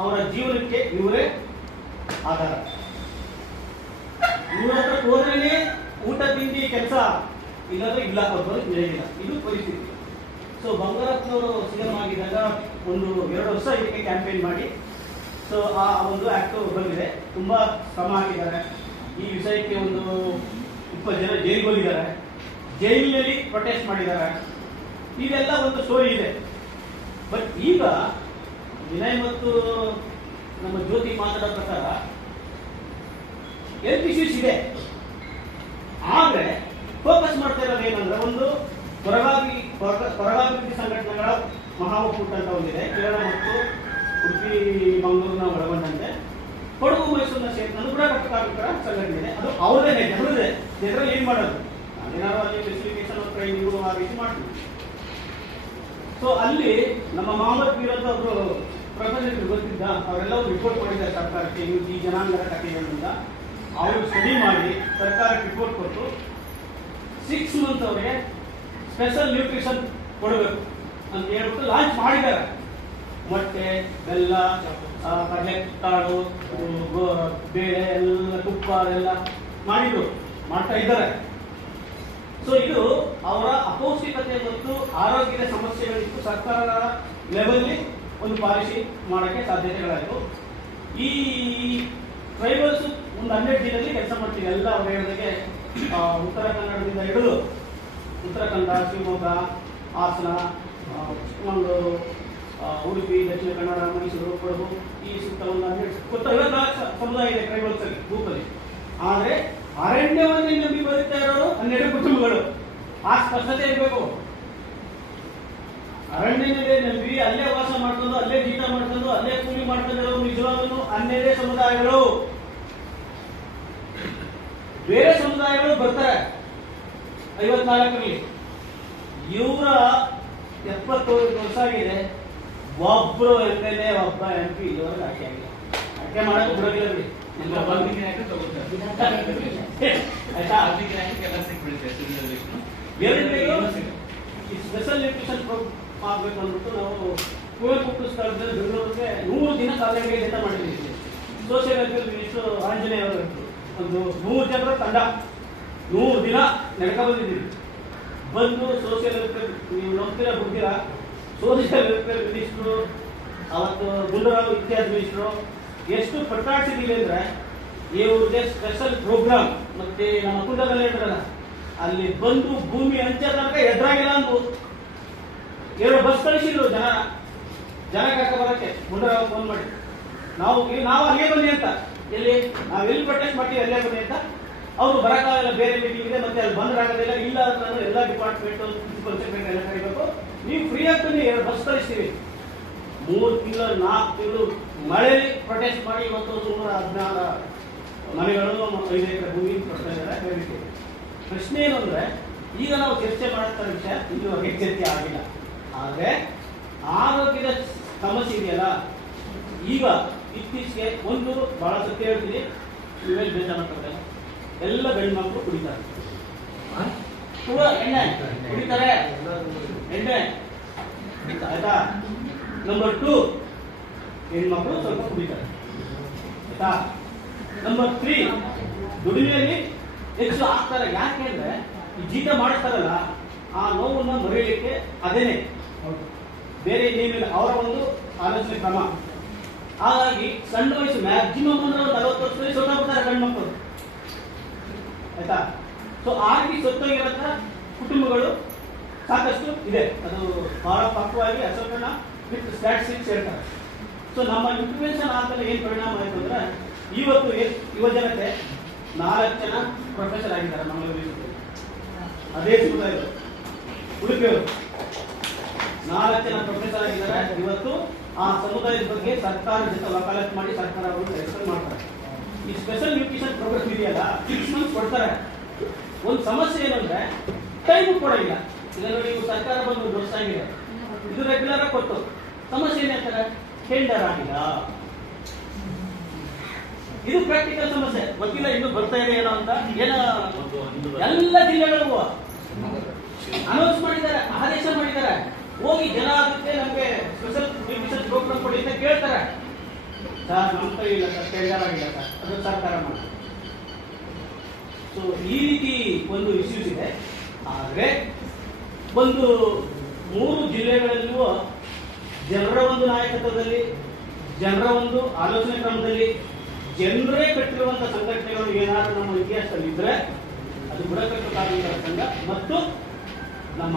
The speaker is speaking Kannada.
ಅವರ ಜೀವನಕ್ಕೆ ಇವರೇ ಆಧಾರ. ಇವ್ರ ಹತ್ರ ಹೋದ್ರೆ ಊಟ ತಿಂಡಿ ಕೆಲಸ, ಇಲ್ಲಾಂದ್ರೆ ಇಲ್ಲ, ಅವ್ರು ಇಲ್ಲ. ಇದು ಪರಿಸ್ಥಿತಿ. ಸೊ ಬಂಗಾರಪ್ಪನವರು ಸಿಎಂ ಆಗಿದ್ದಾಗ 1-2 ವರ್ಷ ಇದಕ್ಕೆ ಕ್ಯಾಂಪೇನ್ ಮಾಡಿ ಸೊ ಆ ಒಂದು ಆಕ್ಟ್ ಬಂದಿದೆ. ತುಂಬಾ ಶ್ರಮ ಹಾಕಿದ್ದಾರೆ. ಈ ವಿಷಯಕ್ಕೆ 20 ಜನ ಜೈಲಿಗೆ ಹೋಗಿದ್ದಾರೆ, ಜೈಲಿನಲ್ಲಿ ಪ್ರೊಟೆಸ್ಟ್ ಮಾಡಿದ್ದಾರೆ. ಇದೆಲ್ಲ ಒಂದು ಸ್ಟೋರಿ ಇದೆ. ಬಟ್ ಈಗ ವಿನಯ್ ಮತ್ತು ನಮ್ಮ ಜ್ಯೋತಿ ಮಾತಾಡೋ ಪ್ರಕಾರ ಹೆಲ್ತ್ ಇಶ್ಯೂಸ್ ಇದೆ. ಆದ್ರೆ ಫೋಕಸ್ ಮಾಡ್ತಾ ಇರೋದು ಏನಂದ್ರೆ, ಒಂದು ಕೊರಗಾಭಿವೃದ್ಧಿ ಸಂಘಟನೆಗಳ ಮಹಾ ಒಕ್ಕೂಟ ಅಂತ ಒಂದಿದೆ, ಕೇರಳ ಮತ್ತು ಉಡುಪಿ ಮಂಗಳೂರಿನ ಒಳಗೊಂಡಂತೆ. ಕೊಡಗು ಮೈಸೂರಿನ ಸೇರಿ ಕೂಡ ಕಾರ್ಮಿಕರ ಸಂಘಟನೆ ಇದೆ. ಅದು ಅವ್ರದೇ ಜನರದೇ. ಜನರಲ್ಲಿ ಏನ್ ಮಾಡೋದು, ಏನಾದ್ರು ಅಲ್ಲಿ ಫೆಸಿಲಿಟೇಷನ್ ಟ್ರೈನಿಂಗ್ ಆ ರೀತಿ ಮಾಡ್ತೀವಿ. ಸೊ ಅಲ್ಲಿ ನಮ್ಮ ಮೊಹಮ್ಮದ್ ಮೀರ್ ಅಂತ ಅವರು ಪ್ರೊಫೆಸರ್ ಗೊತ್ತಿದ್ದ, ಅವರೆಲ್ಲ ರಿಪೋರ್ಟ್ ಮಾಡಿದ್ದಾರೆ ಸರ್ಕಾರಕ್ಕೆ, ಈ ಜನಾಂಗದ ಕಥೆಗಳಿಂದ. ಅವರು ಸ್ಟಡಿ ಮಾಡಿ ಸರ್ಕಾರಕ್ಕೆ ರಿಪೋರ್ಟ್ ಕೊಟ್ಟು 6 ಮಂತ್ ಅವರಿಗೆ ಸ್ಪೆಷಲ್ ನ್ಯೂಟ್ರಿಷನ್ ಕೊಡಬೇಕು ಅಂತ ಹೇಳ್ಬಿಟ್ಟು ಲಾಂಚ್ ಮಾಡಿದ್ದಾರೆ. ಮೊಟ್ಟೆ, ಬೆಲ್ಲ, ಕಡಲೆಕಾಳು, ಬೇಳೆ ಎಲ್ಲ, ತುಪ್ಪ ಎಲ್ಲ ಮಾಡ್ತಾ ಇದ್ದಾರೆ. ಸೊ ಇದು ಅವರ ಅಪೌಷ್ಟಿಕತೆ ಮತ್ತು ಆರೋಗ್ಯದ ಸಮಸ್ಯೆಗಳಿತ್ತು. ಸರ್ಕಾರದ ಲೆವೆಲ್ಲಿ ಒಂದು ಪಾಲಿಸಿ ಮಾಡೋಕ್ಕೆ ಸಾಧ್ಯತೆಗಳಾಯಿತು. ಈ ಟ್ರೈಬಲ್ಸ್ ಒಂದು 12 ಜಿಲ್ಲೆಯಲ್ಲಿ ಕೆಲಸ ಮಾಡ್ತೀವಿ. ಎಲ್ಲ ಅವ್ರು ಹೇಳಿದಾಗೆ ಉತ್ತರ ಕನ್ನಡದಿಂದ ಹಿಡಿದು ಉತ್ತರ ಕನ್ನಡ, ಶಿವಮೊಗ್ಗ, ಹಾಸನ, ಚಿಕ್ಕಮಗಳೂರು, ಉಡುಪಿ, ದಕ್ಷಿಣ ಕನ್ನಡ, ಮೈಸೂರು, ಕೊಡಗು, ಈ ಸುತ್ತ ಒಂದು 54 ಸಮುದಾಯ ಇದೆ ಟ್ರೈಬಲ್ಸ್ ಗ್ರೂಪಲ್ಲಿ. ಆದರೆ ಅರಣ್ಯವನ್ನೇ ನಂಬಿ ಬದುಕ್ತಾ ಇರೋರು 12 ಕುಟುಂಬಗಳು. ಆ ಸ್ಪಷ್ಟತೆ ಇರಬೇಕು. ಅರಣ್ಯನೇ ನಂಬಿ ಅಲ್ಲೇ ವಾಸ ಮಾಡ್ಕೊಂಡು, ಅಲ್ಲೇ ಜೀತ ಮಾಡ್ಕೊಂಡು, ಅಲ್ಲೇ ಕೂಲಿ ಮಾಡ್ಕೊಂಡಿರೋ ನಿಜವಾಗ್ಲೂ 12 ಸಮುದಾಯಗಳು. ಬೇರೆ ಸಮುದಾಯಗಳು ಬರ್ತಾರೆ 54ರಲ್ಲಿ. ಇವರ 70 ವರ್ಷ ಆಗಿದೆ. ಒಬ್ಬರು MLA, ಒಬ್ಬ MP ಇಲ್ಲಿವರೆಗೆ ಆಯ್ಕೆ ಆಗಿಲ್ಲ. ಆಯ್ಕೆ ಮಾಡಕ್ಕೆ ಬಿಡೋದಿಲ್ಲ ಬಿಡಿ. ಸ್ಪೆಷಲ್ ನ್ಯೂಟ್ರಿಷನ್ ಮಾಡಬೇಕು ಅಂದ್ಬಿಟ್ಟು ನಾವು ಕುವೆಂಪು ಸ್ಥಳದಲ್ಲಿ ಬೆಂಗಳೂರಿಗೆ 100 ದಿನ ಕಾಲೇಜಿಗೆ ಜನ ಮಾಡಿದ್ದೀವಿ. ಸೋಷಿಯಲ್ ವೆಲ್ಫೇರ್ ಮಿನಿಸ್ಟರ್ ಆಂಜನೇಯ ಅವರು ಒಂದು 100 ಜನರ ತಂಡ 100 ದಿನ ನಡ್ಕ ಬಂದಿದ್ದೀವಿ. ಬಂದು ಸೋಷಿಯಲ್ ವೆಲ್ಫೇರ್, ನೀವು ನೋಡ್ತೀರಾ ಗೊತ್ತಿರಾ, ಸೋಷಿಯಲ್ ವೆಲ್ಫೇರ್ ಮಿನಿಸ್ಟ್ರು ಅವತ್ತು ಗುಂಡೂರಾವ್ ಇತಿಹಾಸ ಮಿನಿಸ್ಟ್ರು ಎಷ್ಟು ಪಟ್ಟಾಡ್ಸಿದ್ದೀವಿ ಅಂದ್ರೆ, ಇವ್ರಿಗೆ ಸ್ಪೆಷಲ್ ಪ್ರೋಗ್ರಾಮ್. ಮತ್ತೆ ನಮ್ಮ ಕುಂಡದಲ್ಲಿ ಹೇಳ್ತಾರಲ್ಲ, ಅಲ್ಲಿ ಬಂದು ಭೂಮಿ ಅಂಚೆ ತನಕ ಎದುರಾಗಿಲ್ಲ ಅಂದು 2 ಬಸ್ ಕಳಿಸಿದ್ರು ಜನ ಕರ್ಕ ಬರಕ್ಕೆ. ಗುಂಡೂರಾವ್ ಫೋನ್ ಮಾಡಿ ನಾವು ಅಲ್ಲೇ ಬನ್ನಿ ಅಂತ, ನಾವೆಲ್ಲಿ ಪ್ರೊಟೆಸ್ಟ್ ಮಾಡ್ತೀವಿ ಅಲ್ಲೇ ಬನ್ನಿ ಅಂತ. ಅವರು ಬರಕ್ಕಾಗಲ್ಲ, ಬೇರೆ ಮೀಟಿಂಗ್ ಇದೆ, ಮತ್ತೆ ಅಲ್ಲಿ ಬಂದ್ರಾಗೋದಿಲ್ಲ. ಇಲ್ಲ ಅಂತಂದ್ರೆ ಎಲ್ಲ ಡಿಪಾರ್ಟ್ಮೆಂಟ್, ಪ್ರಿನ್ಸಿಪಲ್ ಸೆಕ್ರೆಟರಿ ಎಲ್ಲ ಕರಿಬೇಕು, ನೀವು ಫ್ರೀ ಆಗಿ ಬನ್ನಿ, 2 ಬಸ್ ಕಳಿಸ್ತೀವಿ. 3 ತಿಂಗಳು 4 ತಿಂಗಳು ಮಳೆಯಲ್ಲಿ ಪ್ರೊಟೆಸ್ಟ್ ಮಾಡಿ ಇವತ್ತು 116 ಮನೆಗಳು 5 ಎಕರೆ ಭೂಮಿ ಪ್ರಶ್ನೆ. ಪ್ರಶ್ನೆ ಏನು ಅಂದ್ರೆ, ಈಗ ನಾವು ಚರ್ಚೆ ಮಾಡ್ತಾ ವಿಷಯ ಇಲ್ಲಿವರೆಗೆ ಚರ್ಚೆ ಆಗಿಲ್ಲ. ಆದ್ರೆ ಆರೋಗ್ಯದ ಸಮಸ್ಯೆ ಇದೆಯಲ್ಲ, ಈಗ ಇತ್ತೀಚೆಗೆ ಒಂದು ಬಹಳ ಸತ್ಯ ಹೇಳ್ತೀನಿ, ಇವೆಲ್ಲ ಬೇಜಾರ ಮಾಡ್ತಾರೆ. ಎಲ್ಲ ಗಂಡು ಮಕ್ಕಳು ಕುಡಿತಾರೆ, ಎಣ್ಣೆ ಕುಡಿತಾರೆ, ಎಣ್ಣೆ ಆಯ್ತಾ. ನಂಬರ್ 2, ಹೆಣ್ಮಕ್ಳು ಸ್ವಲ್ಪ ಕುಡಿತಾರೆ ಆಯ್ತಾ. ನಂಬರ್ 3, ದುಡಿಮೆಯಲ್ಲಿ ಹೆಚ್ಚು ಆಗ್ತಾರೆ. ಯಾಕೆ ಅಂದ್ರೆ ಈ ಜೀತ ಮಾಡಿಸ್ತಾರಲ್ಲ, ಆ ನೋವನ್ನ ಮರೆಯಲಿಕ್ಕೆ ಅದೇನೆ, ಬೇರೆ ಏನಿಲ್ಲ ಅವರ ಒಂದು ಆಲೋಚನೆ ಕ್ರಮ. ಹಾಗಾಗಿ ಸಣ್ಣ ವಯಸ್ಸು ಮ್ಯಾಕ್ಸಿಮಮ್ ಅಂದ್ರೆ 40 ವರ್ಷದಲ್ಲಿ ಸೊತ್ತಾಗ್ತಾರೆ ಗಂಡು ಮಕ್ಕಳು ಆಯ್ತಾ. ಸೊ ಆ ರೀತಿ ಸೊತ್ತೋಗಿರಂತ ಕುಟುಂಬಗಳು ಸಾಕಷ್ಟು ಇದೆ. ಅದು ಬಹಳ ಪಕ್ವವಾಗಿ ಅಸೋಕನ ವಿತ್ ಸ್ಟ್ಯಾಟಿಸ್ಟಿಕ್ಸ್ ಹೇಳ್ತಾರೆ. ಸೊ ನಮ್ಮ ಇನ್ಫ್ಲೂಯೆನ್ಸನ್ ಆದ್ಮೇಲೆ ಏನ್ ಪರಿಣಾಮ ಆಯ್ತು ಅಂದ್ರೆ, ಇವತ್ತು ಯುವ ಜನತೆ 4 ಜನ ಪ್ರೊಫೆಸರ್ ಆಗಿದ್ದಾರೆ ಮಂಗಳೂರು. ಅದೇ ಸಮುದಾಯಗಳು ಉಡುಪಿಯವರು 4 ಜನ ಪ್ರೊಫೆಸರ್ ಆಗಿದ್ದಾರೆ. ಇವತ್ತು ಆ ಸಮುದಾಯದ ಬಗ್ಗೆ ಸರ್ಕಾರದ ಜೊತೆ ವಕಾಲತ್ ಮಾಡಿ ಸರ್ಕಾರ ಅವರು ಎಕ್ಸ್ಪ್ಲೇನ್ ಮಾಡ್ತಾರೆ. ಈ ಸ್ಪೆಷಲ್ ನ್ಯೂಟ್ರಿಷನ್ ಪ್ರೋಗ್ರಾಮ್ ಇದೆಯಲ್ಲ, 6 ಮಂತ್ಸ್ ಕೊಡ್ತಾರೆ. ಒಂದು ಸಮಸ್ಯೆ ಏನಂದ್ರೆ ಟೈಮ್ ಕೊಡೋಲ್ಲ. ಈಗ ನೋಡಿ, ಸರ್ಕಾರ ಬಂದು 1 ವರ್ಷ ಆಗಿದೆ, ಇದು ರೆಗ್ಯುಲರ್ ಆಗಿ ಕೊಟ್ಟು. ಸಮಸ್ಯೆ ಏನಂತಾರೆ, ಟೆಂಡರ್ ಆಗಿಲ್ಲ. ಇದು ಪ್ರಾಕ್ಟಿಕಲ್ ಸಮಸ್ಯೆ. ಗೊತ್ತಿಲ್ಲ ಇನ್ನು ಬರ್ತಾ ಇದೆ ಏನೋ ಅಂತ. ಎಲ್ಲ ಜಿಲ್ಲೆಗಳಿಗೂ ಅನೌನ್ಸ್ ಮಾಡಿದ್ದಾರೆ, ಆದೇಶ ಮಾಡಿದ್ದಾರೆ. ಹೋಗಿ ಜನ ಆಗುತ್ತೆ ನಮಗೆ ಸ್ಪೆಷಲ್ ನ್ಯೂಟ್ರಿಷನ್ ಪ್ರೋಗ್ರಾಮ್ ಕೊಡಿ ಅಂತ ಕೇಳ್ತಾರೆ. ಸರ್ ನಮ್ಮ ಕೈ ಇಲ್ಲ ಸರ್, ಟೆಂಡರ್ ಆಗಿಲ್ಲ ಸರ್, ಅದು ಸರ್ಕಾರ ಮಾಡ್ತಾರೆ. ಸೊ ಈ ರೀತಿ ಒಂದು ಇಶ್ಯೂಸ್ ಇದೆ. ಆದರೆ ಒಂದು 3 ಜಿಲ್ಲೆಗಳಲ್ಲಿಯೂ ಜನರ ಒಂದು ನಾಯಕತ್ವದಲ್ಲಿ, ಜನರ ಒಂದು ಆಲೋಚನೆ ಕ್ರಮದಲ್ಲಿ, ಜನರೇ ಕಟ್ಟಿರುವಂತಹ ಸಂಘಟನೆಗಳು ಏನಾದರೂ ನಮ್ಮ ಇತಿಹಾಸದಲ್ಲಿ ಇದ್ರೆ ಅದು ಬುಡಕಟ್ಟು ಕಾರ್ಮಿಕರ ಸಂಘ ಮತ್ತು ನಮ್ಮ